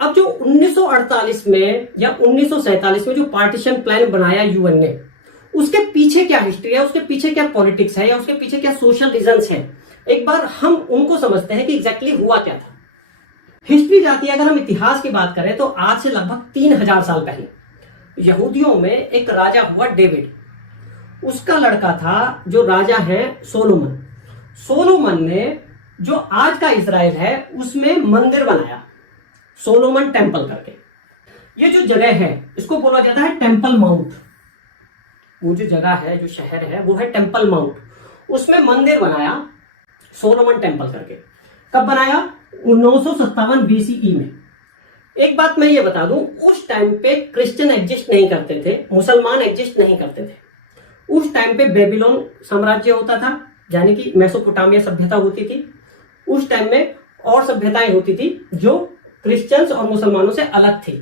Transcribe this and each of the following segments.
अब जो 1948 में या 1947 में जो पार्टीशन प्लान बनाया यूएन ने, उसके पीछे क्या हिस्ट्री है, उसके पीछे क्या पॉलिटिक्स है या उसके पीछे क्या सोशल रीजंस है, एक बार हम उनको समझते हैं कि एग्जैक्टली हुआ क्या था। हिस्ट्री जाती है, अगर हम इतिहास की बात करें तो आज से लगभग 3000 साल पहले यहूदियों में एक राजा हुआ डेविड। उसका लड़का था जो राजा है सोलोमन। सोलोमन ने जो आज का इजराइल है उसमें मंदिर बनाया, सोलोमन टेम्पल करके। ये जो जगह है इसको बोला जाता है टेम्पल माउंट। वो जो जगह है, जो शहर है, वो है टेम्पल माउंट। उसमें मंदिर बनाया सोलोमन टेम्पल करके। कब बनाया? 957 BCE में। एक बात मैं ये बता दूं, उस टाइम पे क्रिश्चियन एग्जिस्ट नहीं करते थे, मुसलमान एग्जिस्ट नहीं करते थे। उस टाइम पे बेबीलोन साम्राज्य होता था, यानी कि मेसोपोटामिया सभ्यता होती थी। उस टाइम में और सभ्यताएं होती थी जो क्रिश्चियंस और मुसलमानों से अलग थी।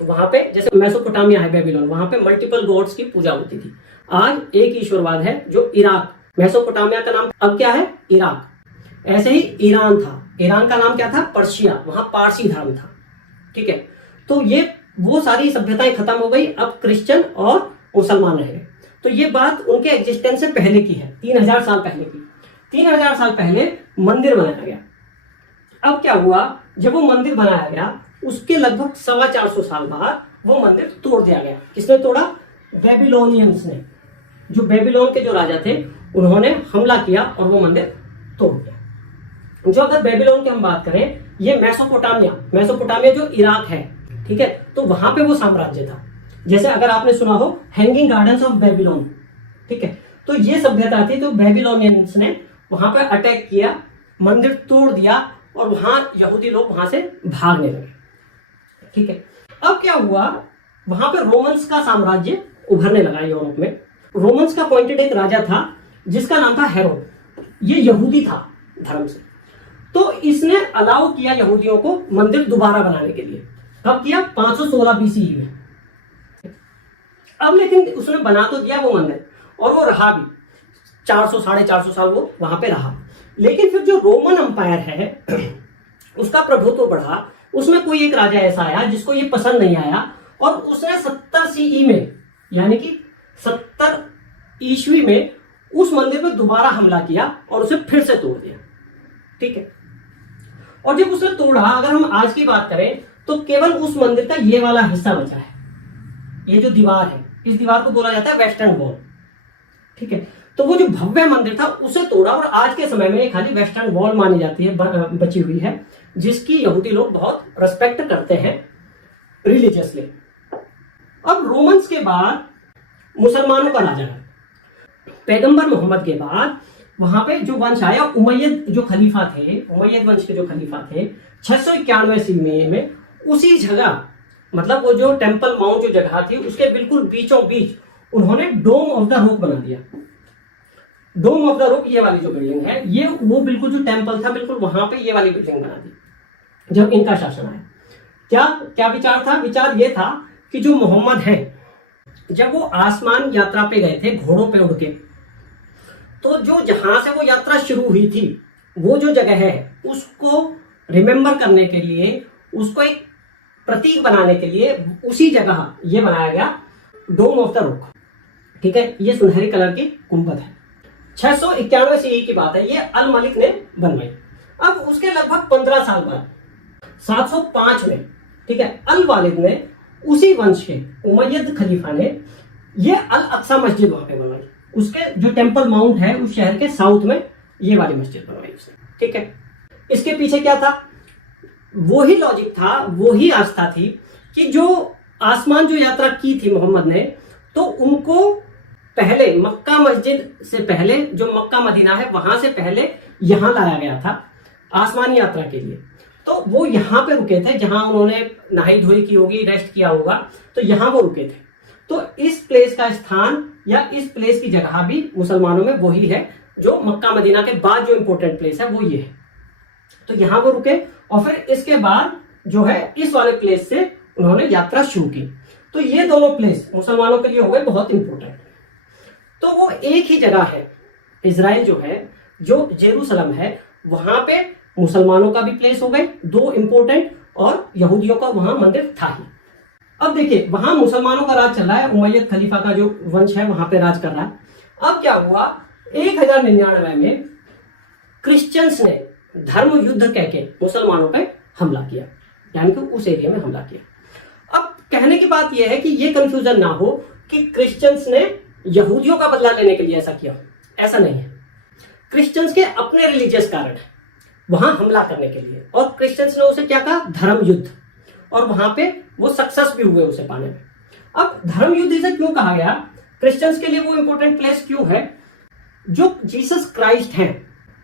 तो वहां पे जैसे मेसोपोटामिया है बेबीलोन, वहां पे मल्टीपल गॉड्स की पूजा होती थी। आज एक ईश्वरवाद है जो इराक, मेसोपोटामिया का नाम अब क्या है? इराक। ऐसे ही ईरान था, ईरान का नाम क्या था? पर्शिया, वहां पारसी धर्म था। ठीक है, तो ये वो सारी सभ्यताएं खत्म हो गई, अब क्रिश्चियन और मुसलमान रहे। तो ये बात उनके एग्जिस्टेंस से पहले की है, 3000 साल पहले की। 3000 साल पहले मंदिर बनाया गया। अब क्या हुआ, जब वो मंदिर बनाया गया उसके लगभग 450 साल बाद वो मंदिर तोड़ दिया गया। किसने तोड़ा? बेबीलोनियंस ने। जो बेबीलोन के जो राजा थे उन्होंने हमला किया और वो मंदिर तोड़ दिया। जो अगर बेबीलोन की हम बात करें, ये मेसोपोटामिया जो इराक है, ठीक है, तो वहां पे वो साम्राज्य था। जैसे अगर आपने सुना हो हैंगिंग गार्डन्स ऑफ बेबीलोन, ठीक है, तो ये सभ्यता थी। तो बेबीलोनियंस ने वहां पे अटैक किया, मंदिर तोड़ दिया और वहां यहूदी लोग वहां से भागने लगे। ठीक है, अब क्या हुआ, वहां पे रोमन्स का साम्राज्य उभरने लगा यूरोप में। रोमन्स का अपॉइंटेड एक राजा था जिसका नाम था हेरोड। ये यहूदी था धर्म से। तो इसने अलाउ किया यहूदियों को मंदिर दोबारा बनाने के लिए। कब किया? 516 BCE में। अब लेकिन उसने बना तो दिया वो मंदिर और वो रहा भी 400 साढ़े 400 साल वो वहां पे रहा। लेकिन फिर जो रोमन अंपायर है उसका प्रभुत्व बढ़ा। उसमें कोई एक राजा ऐसा आया जिसको ये पसंद नहीं आया और उसने 70 CE में, यानी कि 70 ईस्वी में उस मंदिर पर दोबारा हमला किया और उसे फिर से तोड़ दिया। ठीक है, और जब उसने तोड़ा, अगर हम आज की बात करें तो केवल उस मंदिर का ये वाला हिस्सा बचा है। ये जो दीवार है, इस दीवार को बोला जाता है वेस्टर्न वॉल। ठीक है, तो वो जो भव्य मंदिर था उसे तोड़ा और आज के समय में खाली वेस्टर्न वॉल मानी जाती है, बची हुई है, जिसकी यहूदी लोग बहुत रेस्पेक्ट करते हैं रिलीजियसली। अब रोमन्स के बाद मुसलमानों का राजा है। पैगंबर मोहम्मद के बाद वहां पे जो वंश आया, उमैयद जो खलीफा थे, उमैयद वंश के जो खलीफा थे 691 CE में, उसी जगह, मतलब वो जो टेम्पल माउंट जो जगह थी उसके बिल्कुल बीचों बीच उन्होंने डोम ऑफ द रॉक बना दिया। डोम ऑफ द रॉक, ये वाली जो बिल्डिंग है, ये वो बिल्कुल जो टेम्पल था बिल्कुल वहां पे ये वाली बिल्डिंग बना दी जब इनका शासन आया। क्या क्या विचार था? विचार ये था कि जो मोहम्मद है, जब वो आसमान यात्रा पे गए थे घोड़ों पे उड़ के, तो जो जहां से वो यात्रा शुरू हुई थी वो जो जगह है उसको रिमेंबर करने के लिए, उसको एक प्रतीक बनाने के लिए उसी जगह ये बनाया गया डोम ऑफ द रॉक। ठीक है, ये सुनहरी कलर की गुंबद है। 691 CE की बात है, ये अल मलिक ने बनवाई। अब उसके लगभग 15 साल बाद 705 में, ठीक है, अल वालिद ने, उसी वंश के उमैयद खलीफा ने, ये अल अक्सा मस्जिद वहां पे बनवाई। उसके जो टेम्पल माउंट है उस शहर के साउथ में ये वाली मस्जिद बनवाई उसने। ठीक है, इसके पीछे क्या था? वही लॉजिक था, वही आस्था थी कि जो आसमान जो यात्रा की थी मोहम्मद ने, तो उनको पहले मक्का मस्जिद से पहले, जो मक्का मदीना है वहां से पहले यहां लाया गया था आसमानी यात्रा के लिए। तो वो यहां पे रुके थे, जहां उन्होंने नहाई धोई की होगी, रेस्ट किया होगा, तो यहां वो रुके थे। तो इस प्लेस का स्थान या इस प्लेस की जगह भी मुसलमानों में वही है, जो मक्का मदीना के बाद जो इंपॉर्टेंट प्लेस है वो ये है। तो यहां वो रुके और फिर इसके बाद जो है इस वाले प्लेस से उन्होंने यात्रा शुरू की। तो ये दोनों प्लेस मुसलमानों के लिए हो गए बहुत इंपॉर्टेंट। तो वो एक ही जगह है, इजराइल जो है, जो जेरूसलम है, वहां पे मुसलमानों का भी प्लेस हो गए दो इंपॉर्टेंट, और यहूदियों का वहां मंदिर था ही। अब देखिए वहां मुसलमानों का राज चल रहा है, उमैयद खलीफा का जो वंश है वहां पे राज कर रहा है। अब क्या हुआ, 1099 में क्रिश्चियंस ने धर्म युद्ध कहके मुसलमानों पे हमला किया, यानी कि उस एरिया में हमला किया। अब कहने की बात यह है कि यह कंफ्यूजन ना हो कि क्रिश्चियंस ने यहूदियों का बदला लेने के लिए ऐसा किया, ऐसा नहीं है। क्रिश्चियंस के अपने रिलीजियस कारण है वहां हमला करने के लिए, और क्रिश्चियंस ने उसे क्या कहा, धर्म युद्ध, और वहां पे वो सक्सेस भी हुए उसे पाने में। अब धर्म युद्ध इसे क्यों कहा गया, क्रिश्चियंस के लिए वो इंपॉर्टेंट प्लेस क्यों है, जो जीसस क्राइस्ट हैं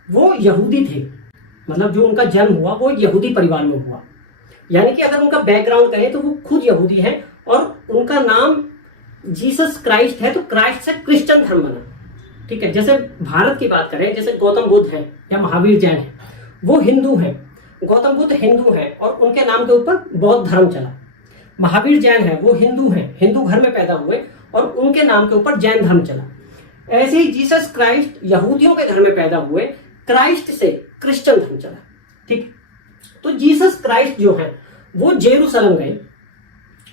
वो यहूदी थे, मतलब जो उनका जन्म हुआ वो यहूदी परिवार में हुआ, यानी कि अगर उनका बैकग्राउंड करें तो वो खुद यहूदी हैं, और उनका नाम जीसस क्राइस्ट है, तो क्राइस्ट से क्रिश्चियन धर्म बना। ठीक है, जैसे भारत की बात करें, जैसे गौतम बुद्ध हैं या महावीर जैन है, वो हिंदू हैं, गौतम बुद्ध हिंदू हैं और उनके नाम के ऊपर बौद्ध धर्म चला। महावीर जैन है, वो हिंदू हैं, हिंदू घर में पैदा हुए और उनके नाम के ऊपर जैन धर्म चला। ऐसे ही जीसस क्राइस्ट यहूदियों के घर में पैदा हुए, क्राइस्ट से क्रिश्चियन धर्म चला। ठीक, तो जीसस क्राइस्ट जो है वो जेरूसलम गए,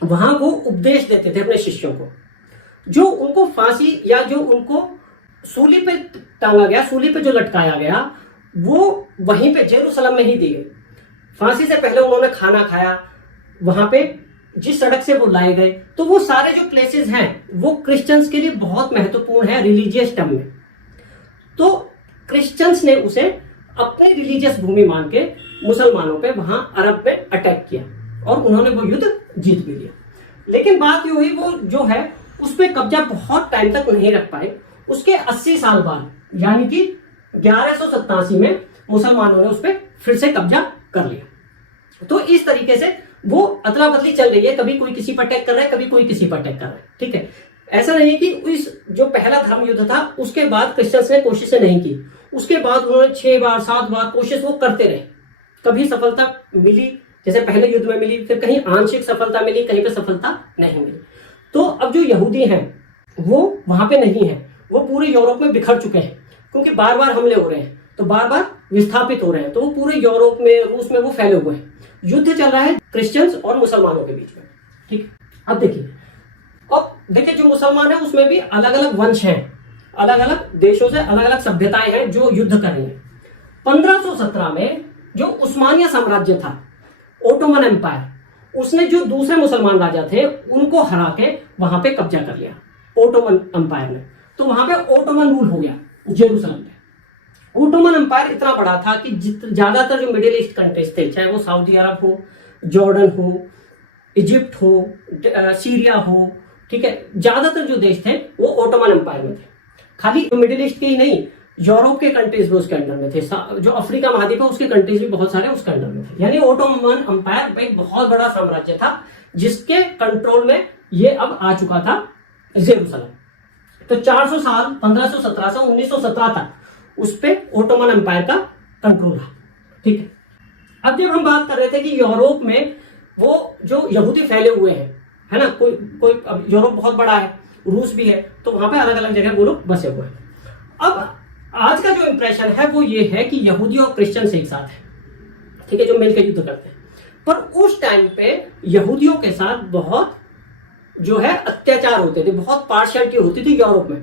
वहां वो उपदेश देते थे अपने शिष्यों को। जो उनको फांसी या जो उनको सूली पे टांगा गया, सूली पे जो लटकाया गया, वो वहीं पे जेरूसलम में ही दी गई। फांसी से पहले उन्होंने खाना खाया वहां पे, जिस सड़क से वो लाए गए, तो वो सारे जो प्लेसेस हैं वो क्रिश्चियंस के लिए बहुत महत्वपूर्ण है रिलीजियस टर्म में। तो क्रिश्चियंस ने उसे अपनी रिलीजियस भूमि मान के मुसलमानों पे वहां अरब में अटैक किया और उन्होंने वो युद्ध जीत भी लिया। लेकिन बात ये हुई, वो जो है उस पर कब्जा बहुत टाइम तक नहीं रख पाए। उसके 80 साल बाद, यानी कि 1187 में मुसलमानों ने उस पर फिर से कब्जा कर लिया। तो इस तरीके से वो अदला बदली चल रही है, कभी कोई किसी पर अटैक कर रहा है, कभी कोई किसी पर अटैक कर रहा है। ठीक है, ऐसा नहीं है कि इस जो पहला धर्म युद्ध था उसके बाद क्रिश्चियंस ने कोशिशें नहीं की, उसके बाद उन्होंने 6 बार 7 बार कोशिश वो करते रहे, कभी सफलता मिली, जैसे पहले युद्ध में मिली, फिर कहीं आंशिक सफलता मिली, कहीं पे सफलता नहीं मिली। तो अब जो यहूदी हैं वो वहां पे नहीं है, वो पूरे यूरोप में बिखर चुके हैं, क्योंकि बार बार हमले हो रहे हैं, तो बार बार विस्थापित हो रहे हैं, तो वो पूरे यूरोप में, रूस में वो फैले हुए हैं। युद्ध चल रहा है क्रिश्चियंस और मुसलमानों के बीच में। ठीक, अब देखिए जो मुसलमान है उसमें भी अलग अलग वंश हैं, अलग अलग देशों से अलग अलग सभ्यताएं हैं जो युद्ध कर रही हैं। 1517 में जो उस्मानिया साम्राज्य था, ओटोमन एम्पायर, उसने जो दूसरे मुसलमान राजा थे उनको हरा के वहां पे कब्जा कर लिया ओटोमन एम्पायर ने। तो वहां पे ओटोमन रूल हो गया जेरूसलम में। ओटोमन एम्पायर इतना बड़ा था कि ज्यादातर जो मिडिल ईस्ट कंट्रीज थे, चाहे वो सऊदी अरब हो, जॉर्डन हो, इजिप्ट हो, सीरिया हो, ठीक है, ज्यादातर जो देश थे वो ओटोमन एम्पायर में थे। खाली मिडिल ईस्ट के ही नहीं, यूरोप के कंट्रीज भी उसके अंडर में थे, जो अफ्रीका महाद्वीप है उसके कंट्रीज भी बहुत सारे उसके अंडर में थे। यानी ओटोमन एम्पायर एक बहुत बड़ा साम्राज्य था जिसके कंट्रोल में ये अब आ चुका था जेरूसलम। तो 400 साल 1517 से 1917 तक उस पे ओटोमन एम्पायर का कंट्रोल रहा। ठीक है, अब जब हम बात कर रहे थे कि यूरोप में वो जो यहूदी फैले हुए हैं, है ना, कोई अब यूरोप बहुत बड़ा है, रूस भी है, तो वहां पे अलग अलग जगह वो लोग बसे हुए हैं। अब आज का जो इंप्रेशन है वो ये है कि यहूदी और क्रिश्चियंस एक साथ है, ठीक है, जो मिलकर युद्ध करते हैं। पर उस टाइम पे यहूदियों के साथ बहुत जो है अत्याचार होते थे, बहुत पार्शियलिटी होती थी यूरोप में।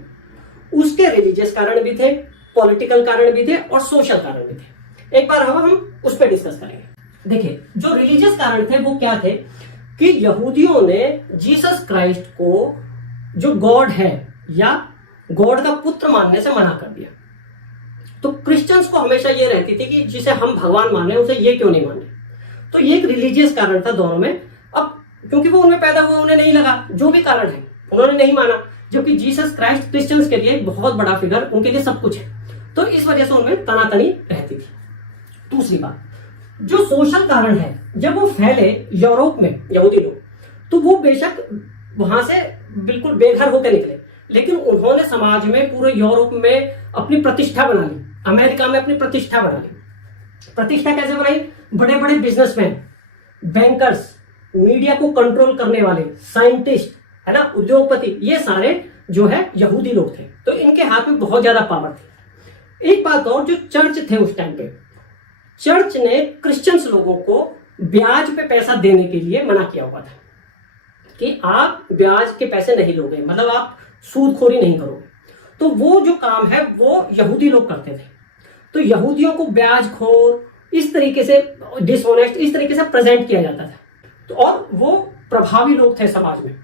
उसके रिलीजियस कारण भी थे, पॉलिटिकल कारण भी थे और सोशल कारण भी थे। एक बार हम उस पर डिस्कस करेंगे। देखिए जो रिलीजियस कारण थे वो क्या थे कि यहूदियों ने जीसस क्राइस्ट को जो गॉड है या गॉड का पुत्र मानने से मना कर दिया। तो क्रिश्चियंस को हमेशा ये रहती थी कि जिसे हम भगवान माने उसे ये क्यों नहीं माने। तो ये एक रिलीजियस कारण था दोनों में। अब क्योंकि वो उनमें पैदा हुए, उन्हें नहीं लगा, जो भी कारण है उन्होंने नहीं माना, जबकि जीसस क्राइस्ट क्रिश्चियंस के लिए एक बहुत बड़ा फिगर, उनके लिए सब कुछ है, तो इस वजह से उनमें तनातनी रहती थी। दूसरी बात, जो सोशल कारण है, जब वो फैले यूरोप में यहूदी लोग, तो वो बेशक वहां से बिल्कुल बेघर होकर निकले, लेकिन उन्होंने समाज में, पूरे यूरोप में अपनी प्रतिष्ठा बना ली, अमेरिका में अपनी प्रतिष्ठा बना ली। प्रतिष्ठा कैसे बनाई? बड़े बड़े बिजनेसमैन, बैंकर्स, मीडिया को कंट्रोल करने वाले, साइंटिस्ट, है ना, उद्योगपति, ये सारे जो है यहूदी लोग थे, तो इनके हाथ में बहुत ज्यादा पावर थी। एक बात और, जो चर्च थे उस टाइम पे, चर्च ने क्रिश्चियंस लोगों को ब्याज पे पैसा देने के लिए मना किया हुआ था कि आप ब्याज के पैसे नहीं लोगे, मतलब आप सूदखोरी नहीं करोगे। तो वो जो काम है वो यहूदी लोग करते थे। तो यहूदियों को ब्याजखोर, इस तरीके से डिसऑनेस्ट, इस तरीके से प्रेजेंट किया जाता था। तो और वो प्रभावी लोग थे समाज में,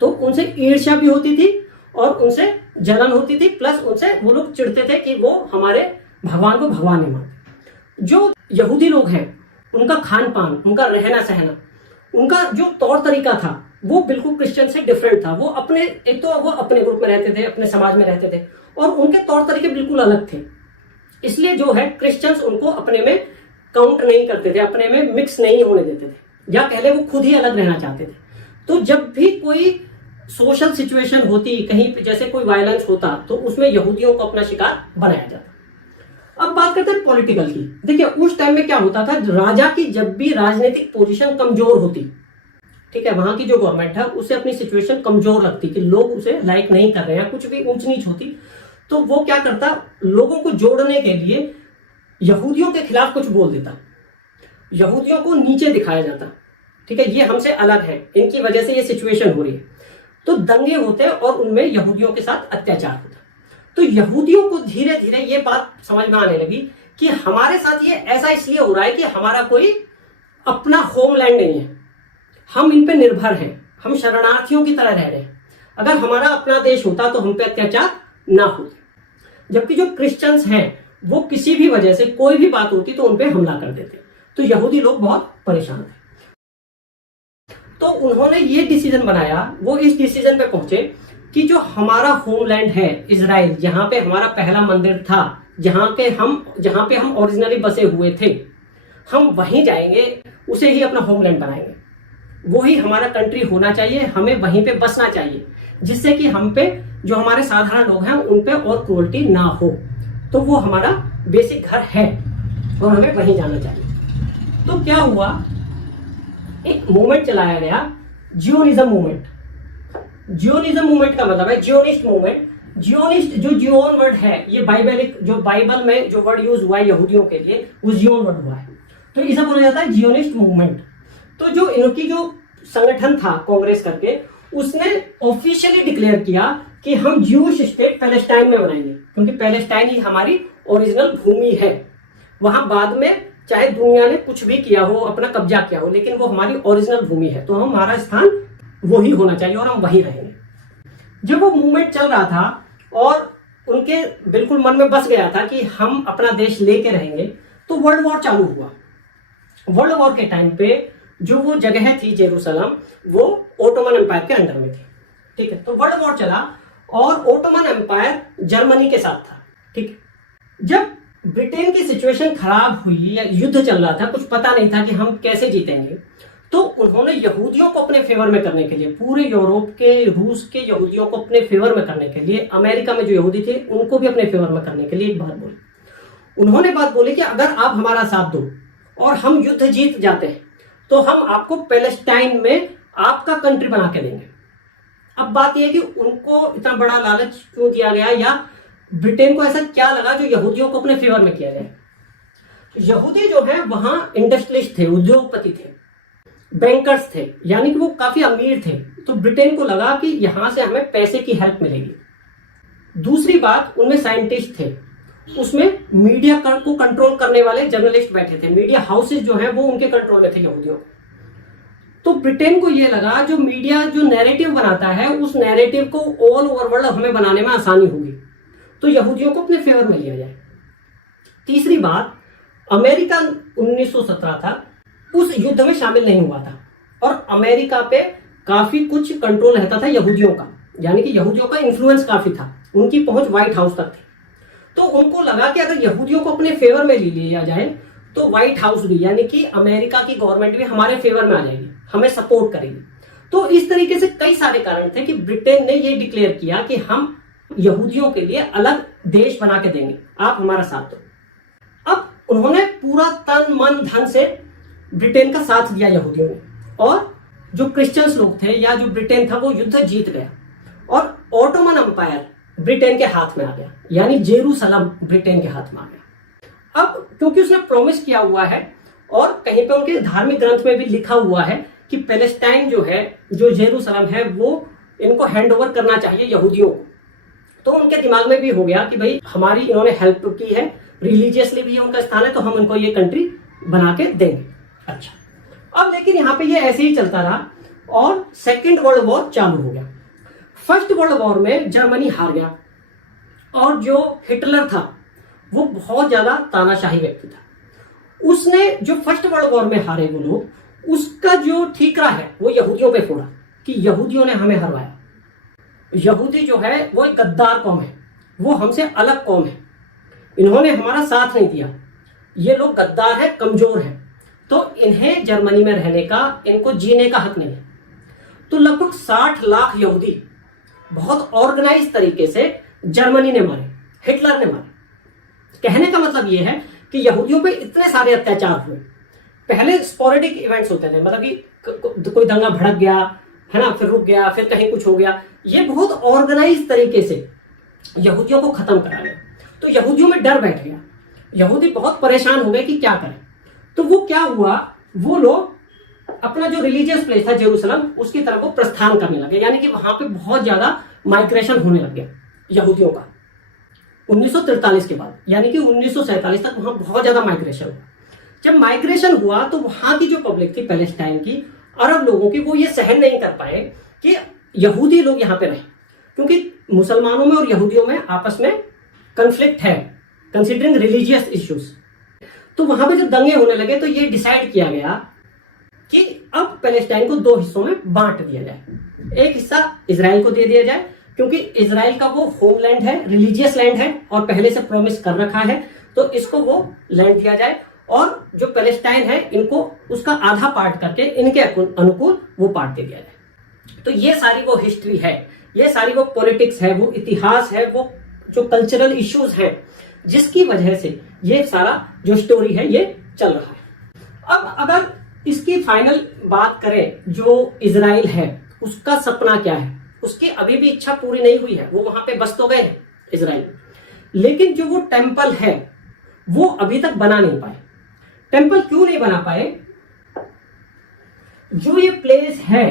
तो उनसे ईर्ष्या भी होती थी और उनसे जलन होती थी, प्लस उनसे वो लोग चिढ़ते थे कि वो हमारे भगवान को भगवान नहीं मानते। जो यहूदी लोग हैं उनका खान पान, उनका रहना सहना, उनका जो तौर तरीका था वो बिल्कुल क्रिश्चियन से डिफरेंट था। वो अपने, एक तो वो अपने ग्रुप में रहते थे, अपने समाज में रहते थे, और उनके तौर तरीके बिल्कुल अलग थे। इसलिए जो है क्रिश्चियंस उनको अपने में काउंट नहीं करते थे, अपने में मिक्स नहीं होने देते थे, या पहले वो खुद ही अलग रहना चाहते थे। तो जब भी कोई सोशल सिचुएशन होती, कहीं पे जैसे कोई वायलेंस होता, तो उसमें यहूदियों को अपना शिकार बनाया जाता। अब बात करते हैं पॉलिटिकल की। देखिए उस टाइम में क्या होता था, राजा की जब भी राजनीतिक पोजीशन कमजोर होती, ठीक है, वहां की जो गवर्नमेंट है उसे अपनी सिचुएशन कमजोर लगती कि लोग उसे लाइक नहीं कर रहे हैं, कुछ भी ऊंच नीच होती, तो वो क्या करता, लोगों को जोड़ने के लिए यहूदियों के खिलाफ कुछ बोल देता, यहूदियों को नीचे दिखाया जाता, ठीक है, ये हमसे अलग है, इनकी वजह से ये सिचुएशन हो रही है। तो दंगे होते और उनमें यहूदियों के साथ अत्याचार होता। तो यहूदियों को धीरे धीरे ये बात समझ में आने लगी कि हमारे साथ ये ऐसा इसलिए हो रहा है कि हमारा कोई अपना होमलैंड नहीं है, हम इन पे निर्भर हैं, हम शरणार्थियों की तरह रह रहे हैं। अगर हमारा अपना देश होता तो हम पे अत्याचार ना होते। जबकि जो क्रिश्चियंस हैं वो किसी भी वजह से कोई भी बात होती तो उन पे हमला कर देते। तो यहूदी लोग बहुत परेशान थे। तो उन्होंने ये डिसीजन बनाया, वो इस डिसीजन पे पहुंचे कि जो हमारा होमलैंड है इजराइल, जहां पे हमारा पहला मंदिर था, जहां पे हम ओरिजिनली बसे हुए थे, हम वहीं जाएंगे, उसे ही अपना होमलैंड बनाएंगे, वो ही हमारा कंट्री होना चाहिए, हमें वहीं पे बसना चाहिए, जिससे कि हम पे जो हमारे साधारण लोग हैं उन पे और क्रूरटी ना हो। तो वो हमारा बेसिक घर है और हमें वहीं जाना चाहिए। तो क्या हुआ, एक मूवमेंट चलाया गया, जियोनिज्म मूवमेंट। जियोनिज्म मूवमेंट का मतलब है जियोनिस्ट मूवमेंट। जियोनिस्ट, जो जियोन वर्ड है, ये बाइबलिक, जो बाइबल में जो वर्ड यूज हुआ है यहूदियों के लिए, वो जियोन वर्ड हुआ है, तो इसे बोला जाता है जियोनिस्ट मूवमेंट। तो जो इनकी जो संगठन था कांग्रेस करके, उसने ऑफिशियली डिक्लेयर किया कि हम ज्यूश स्टेट पैलेस्टाइन में बनाएंगे, क्योंकि पैलेस्टाइन ही हमारी ओरिजिनल भूमि है। वहां बाद में चाहे दुनिया ने कुछ भी किया हो, अपना कब्जा किया हो, लेकिन वो हमारी ओरिजिनल भूमि है, तो हमारा स्थान वही होना चाहिए और हम वहीं रहेंगे। जब वो मूवमेंट चल रहा था और उनके बिल्कुल मन में बस गया था कि हम अपना देश लेके रहेंगे, तो वर्ल्ड वॉर चालू हुआ। वर्ल्ड वॉर के टाइम पे जो वो जगह थी जेरूसलम, वो ओटोमन एम्पायर के अंडर में थी, ठीक है। तो वर्ल्ड वॉर चला और ओटोमन एम्पायर जर्मनी के साथ था, ठीक। जब ब्रिटेन की सिचुएशन खराब हुई या युद्ध चल रहा था, कुछ पता नहीं था कि हम कैसे जीतेंगे, तो उन्होंने यहूदियों को अपने फेवर में करने के लिए, पूरे यूरोप के, रूस के यहूदियों को अपने फेवर में करने के लिए, अमेरिका में जो यहूदी थे उनको भी अपने फेवर में करने के लिए एक बात बोली। उन्होंने बात बोली कि अगर आप हमारा साथ दो और हम युद्ध जीत जाते हैं तो हम आपको पैलेस्टाइन में आपका कंट्री बना के देंगे। अब बात यह है कि उनको इतना बड़ा लालच क्यों दिया गया, या ब्रिटेन को ऐसा क्या लगा जो यहूदियों को अपने फेवर में किया जाए। यहूदी जो है वहां इंडस्ट्रियलिस्ट थे, उद्योगपति थे, बैंकर्स थे, यानी कि वो काफी अमीर थे। तो ब्रिटेन को लगा कि यहां से हमें पैसे की हेल्प मिलेगी। दूसरी बात, उनमें साइंटिस्ट थे, उसमें मीडिया को कंट्रोल करने वाले जर्नलिस्ट बैठे थे, मीडिया हाउसेज जो है वो उनके कंट्रोल में थे यहूदियों। तो ब्रिटेन को यह लगा जो मीडिया जो नैरेटिव बनाता है, उस नैरेटिव को ऑल ओवर वर्ल्ड हमें बनाने में आसानी होगी, तो यहूदियों को अपने फेवर में लिया जाए। तीसरी बात, अमेरिका 1917 था, उस युद्ध में शामिल नहीं हुआ था और अमेरिका पे काफी कुछ कंट्रोल रहता था यहूदियों का, यानी कि यहूदियों का इन्फ्लुएंस काफी था, उनकी पहुंच व्हाइट हाउस तक थी। तो उनको लगा कि अगर यहूदियों को अपने फेवर में ले लिया जाए तो व्हाइट हाउस भी, यानी कि अमेरिका की गवर्नमेंट भी हमारे फेवर में आ जाएगी, हमें सपोर्ट करेगी। तो इस तरीके से कई सारे कारण थे कि ब्रिटेन ने यह डिक्लेयर किया कि हम यहूदियों के लिए अलग देश बना के देंगे, आप हमारा साथ दो। अब उन्होंने पूरा तन मन धन से ब्रिटेन का साथ दिया यहूदियों ने, और जो क्रिश्चियंस लोग थे या जो ब्रिटेन था वो युद्ध जीत गया और ऑटोमन एम्पायर ब्रिटेन के हाथ में आ गया, यानी जेरूसलम ब्रिटेन के हाथ में आ गया। अब क्योंकि उसने प्रॉमिस किया हुआ है और कहीं पे उनके धार्मिक ग्रंथ में भी लिखा हुआ है कि पैलेस्टाइन जो है, जो जेरूसलम है, वो इनको हैंड ओवर करना चाहिए यहूदियों को। तो उनके दिमाग में भी हो गया कि भाई हमारी इन्होंने हेल्प की है, रिलीजियसली भी उनका स्थान है, तो हम इनको ये कंट्री बना के देंगे। अच्छा, अब लेकिन यहाँ पे ये ऐसे ही चलता रहा और सेकेंड वर्ल्ड वॉर चालू हो गया। फर्स्ट वर्ल्ड वॉर में जर्मनी हार गया और जो हिटलर था वो बहुत ज्यादा तानाशाही व्यक्ति था। उसने जो फर्स्ट वर्ल्ड वॉर में हारे वो लोग, उसका जो ठीकरा है वो यहूदियों पे फोड़ा कि यहूदियों ने हमें हरवाया। यहूदी जो है वो एक गद्दार कौम है, वो हमसे अलग कौम है, इन्होंने हमारा साथ नहीं दिया, ये लोग गद्दार है, कमजोर है, तो इन्हें जर्मनी में रहने का, इनको जीने का हक नहीं है। तो लगभग 60 लाख यहूदी बहुत ऑर्गेनाइज तरीके से जर्मनी ने मारे, हिटलर ने मारे। कहने का मतलब ये है कि यहूदियों पे इतने सारे अत्याचार हुए। पहले स्पोरेडिक इवेंट्स होते थे, मतलब कि कोई दंगा भड़क गया है ना, फिर रुक गया, फिर कहीं कुछ हो गया। ये बहुत ऑर्गेनाइज तरीके से यहूदियों को खत्म करा गया। तो यहूदियों में डर बैठ गया, यहूदी बहुत परेशान हो गए कि क्या करें। तो वो क्या हुआ, वो लोग अपना जो रिलीजियस प्लेस था जेरूसलम, उसकी तरफ वो प्रस्थान करने लगे, यानी कि वहां पे बहुत ज्यादा माइग्रेशन होने लग गया यहूदियों का 1943 के बाद, यानी कि 1947 तक वहां बहुत ज्यादा माइग्रेशन हुआ। जब माइग्रेशन हुआ तो वहां की जो पब्लिक थी पैलेस्टाइन की, अरब लोगों की, वो ये सहन नहीं कर पाए कि यहूदी लोग यहाँ पे रहे, क्योंकि मुसलमानों में और यहूदियों में आपस में कंफ्लिक्ट है कंसिडरिंग रिलीजियस इश्यूज। तो वहां पे जब दंगे होने लगे तो ये डिसाइड किया गया कि अब पैलेस्टाइन को 2 हिस्सों में बांट दिया जाए। एक हिस्सा इजराइल को दे दिया जाए, क्योंकि इजराइल का वो होमलैंड है, रिलीजियस लैंड है और पहले से प्रॉमिस कर रखा है, तो इसको वो लैंड दिया जाए। और जो पैलेस्टाइन है, इनको उसका आधा पार्ट करके इनके अनुकूल वो पार्ट दे दिया जाए। तो ये सारी वो हिस्ट्री है, ये सारी वो पॉलिटिक्स है, वो इतिहास है, वो जो कल्चरल इश्यूज हैं, जिसकी वजह से ये सारा जो स्टोरी है ये चल रहा है। अब अगर इसकी फाइनल बात करें, जो इजराइल है उसका सपना क्या है, उसकी अभी भी इच्छा पूरी नहीं हुई है। वो वहां पे बस तो गए हैं इजराइल, लेकिन जो वो टेम्पल है वो अभी तक बना नहीं पाए। टेम्पल क्यों नहीं बना पाए? जो ये प्लेस है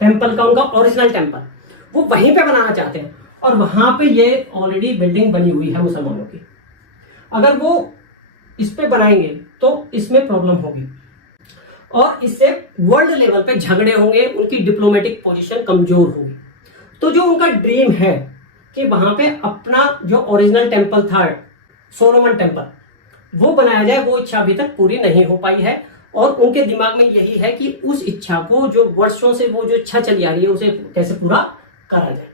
टेम्पल का, उनका ओरिजिनल टेम्पल, वो वहीं पे बनाना चाहते हैं और वहां पे ये ऑलरेडी बिल्डिंग बनी हुई है मुसलमानों की। अगर वो इस पे बनाएंगे तो इसमें प्रॉब्लम होगी और इससे वर्ल्ड लेवल पे झगड़े होंगे, उनकी डिप्लोमेटिक पोजीशन कमजोर होगी। तो जो उनका ड्रीम है कि वहां पे अपना जो ओरिजिनल टेम्पल था, सोलोमन टेम्पल, वो बनाया जाए, वो इच्छा अभी तक पूरी नहीं हो पाई है। और उनके दिमाग में यही है कि उस इच्छा को, जो वर्षों से वो जो इच्छा चली आ रही है, उसे कैसे पूरा करा जाए।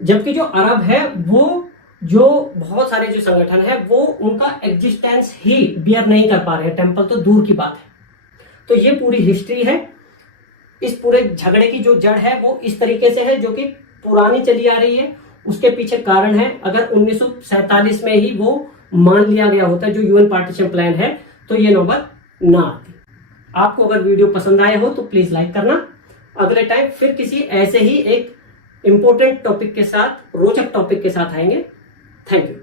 जबकि जो अरब है, वो जो बहुत सारे जो संगठन है, वो उनका एग्जिस्टेंस ही बियर नहीं कर पा रहे हैं, टेम्पल तो दूर की बात है। तो ये पूरी हिस्ट्री है। इस पूरे झगड़े की जो जड़ है वो इस तरीके से है, जो कि पुरानी चली आ रही है। उसके पीछे कारण है, अगर 1947 में ही वो मान लिया गया होता जो यूएन पार्टीशन प्लान है, तो ये नौबत ना आती। आपको अगर वीडियो पसंद आए हो तो प्लीज लाइक करना। अगले टाइम फिर किसी ऐसे ही एक इंपॉर्टेंट टॉपिक के साथ, रोचक टॉपिक के साथ आएंगे। Thank you.